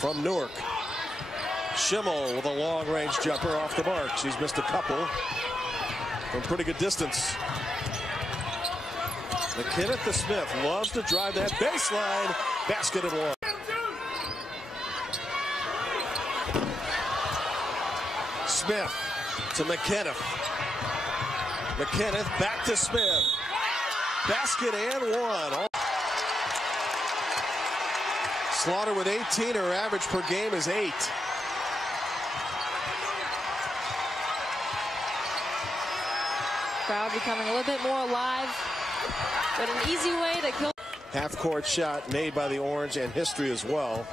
from Newark. Schimmel with a long-range jumper off the mark. She's missed a couple from pretty good distance. McKinnon to Smith loves to drive that baseline. Basket and one. Smith to McKinnon. McKinnon back to Smith. Basket and one. Slaughter with 18. Her average per game is 8. Crowd becoming a little bit more alive, but an easy way to kill. Half-court shot made by the Orange and history as well,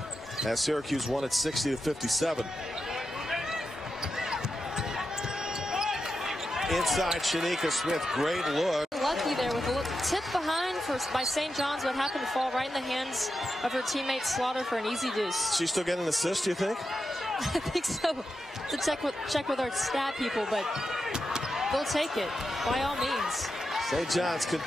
as Syracuse won at 60-57. Inside Shanika Smith, great look. Lucky there with a little tip behind by St. John's, what happened to fall right in the hands of her teammate Slaughter for an easy deuce. She's still getting an assist, you think? I think so. To check with our stat people, but they'll take it by all means. St. John's could.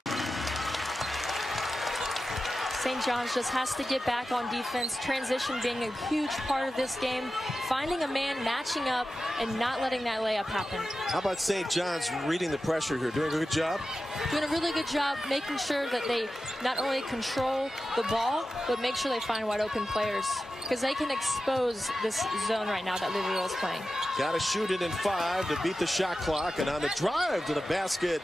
St. John's just has to get back on defense. Transition being a huge part of this game. Finding a man, matching up, and not letting that layup happen. How about St. John's reading the pressure here? Doing a good job? Doing a really good job making sure that they not only control the ball, but make sure they find wide open players. Because they can expose this zone right now that Louisville is playing. Got to shoot it in 5 to beat the shot clock. And on the drive to the basket.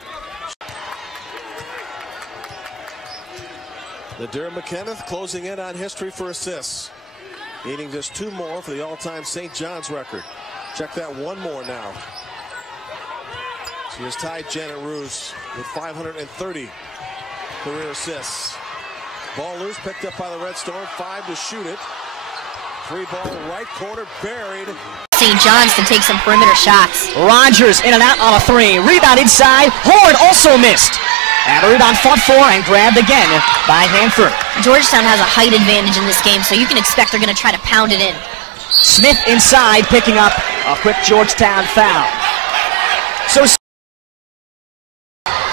Nadir McKenneth closing in on history for assists. Needing just 2 more for the all-time St. John's record. Check that one more now. She has tied Janet Roos with 530 career assists. Ball loose, picked up by the Red Storm. 5 to shoot it. 3 ball right corner buried. St. John's to take some perimeter shots. Rogers in and out on a 3. Rebound inside. Horn also missed. And a rebound fought for and grabbed again by Hanford. Georgetown has a height advantage in this game, so you can expect they're going to try to pound it in. Smith inside, picking up a quick Georgetown foul. So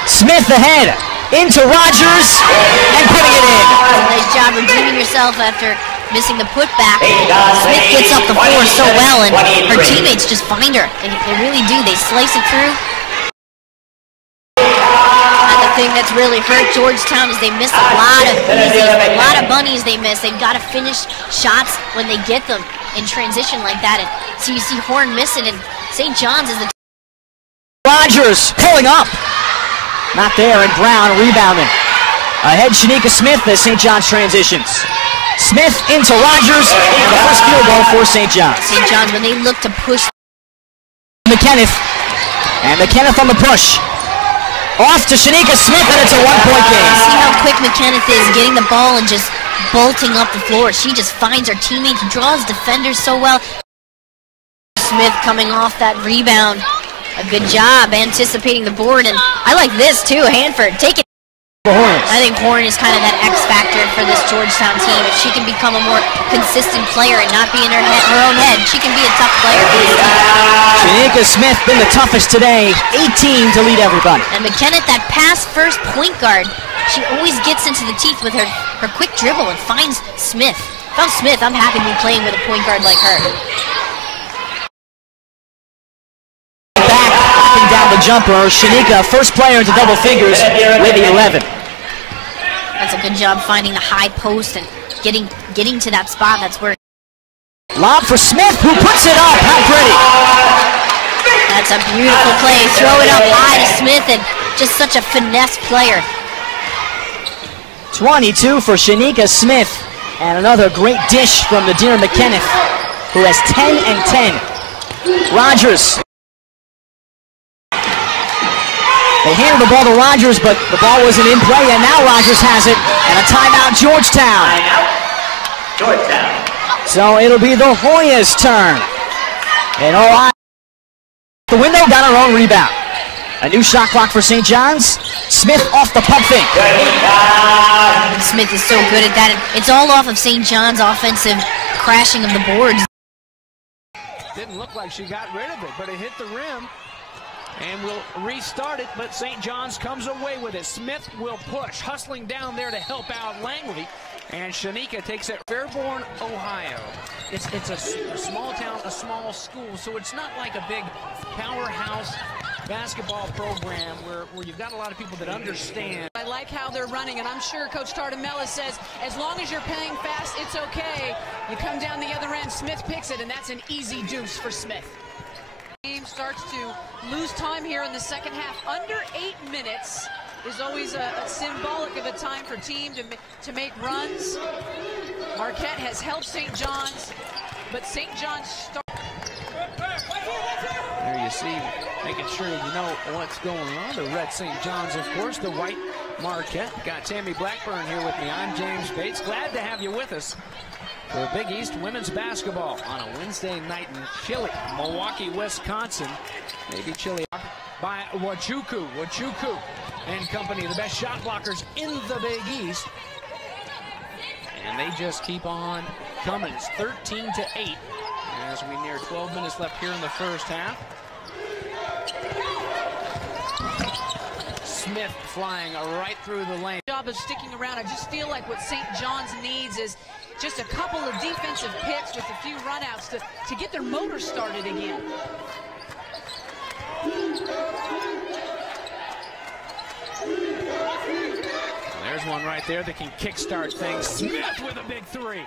Smith ahead, into Rogers, and putting it in. Nice job redeeming yourself after missing the putback. Smith gets up the floor so well, and her teammates just find her. They really do. They slice it through. Thing that's really hurt Georgetown is they miss a lot of easies, a lot of bunnies they miss. They've got to finish shots when they get them in transition like that. And so you see Horn miss it, and St. John's is the Rogers pulling up. Not there, and Brown rebounding. Ahead Shanika Smith as St. John's transitions. Smith into Rogers, and the first field goal for St. John's. St. John's, when they look to push. McKenneth, and McKenneth on the push. Off to Shanika Smith, and it's a 1-point game. See how quick McKenneth is getting the ball and just bolting up the floor. She just finds her teammates, draws defenders so well. Smith coming off that rebound. A good job anticipating the board, and I like this too. Hanford, take it. I think Horn is kind of that X factor for this Georgetown team. If she can become a more consistent player and not be in her own head, she can be a tough player for this team. Shanika Smith been the toughest today, 18 to lead everybody. And McKenneth, that pass first point guard, she always gets into the teeth with her quick dribble and finds Smith. If I'm Smith, I'm happy to be playing with a point guard like her. Back down the jumper, Shanika, first player into double figures with 11. That's a good job finding the high post and getting to that spot. That's where. Lob for Smith, who puts it up. How pretty. That's a beautiful play. Throw it up high to Smith, and just such a finesse player. 22 for Shanika Smith, and another great dish from Nadir McKenneth, who has 10 and 10. Rogers. They handed the ball to Rogers, but the ball wasn't in play, and now Rogers has it, and a timeout, Georgetown. So it'll be the Hoyas' turn. And the window got her own rebound. A new shot clock for St. John's. Smith off the pump fake. Smith is so good at that. It's all off of St. John's offensive crashing of the boards. Didn't look like she got rid of it, but it hit the rim. And we'll restart it, but St. John's comes away with it. Smith will push, hustling down there to help out Langley. And Shanika takes it. Fairborn, Ohio. it's a small town, a small school, so it's not like a big powerhouse basketball program where you've got a lot of people that understand. I like how they're running, and I'm sure Coach Tardamella says, as long as you're playing fast, it's okay. You come down the other end, Smith picks it, and that's an easy deuce for Smith. Game starts to lose time here in the second half. Under 8 minutes is always a symbolic of a time for team to make runs. Marquette has helped St. John's, but St. John's start. There you see, making sure you know what's going on. The red St. John's, of course, the white Marquette. Got Tammy Blackburn here with me. I'm James Bates. Glad to have you with us for Big East women's basketball on a Wednesday night in chilly Milwaukee, Wisconsin. Maybe chilly by Wachuku and company, the best shot blockers in the Big East. And they just keep on coming. It's 13-8 as we near 12 minutes left here in the first half. Smith flying right through the lane. Job of sticking around. I just feel like what St. John's needs is just a couple of defensive picks with a few runouts to get their motor started again. There's one right there that can kickstart things. Smith with a big three.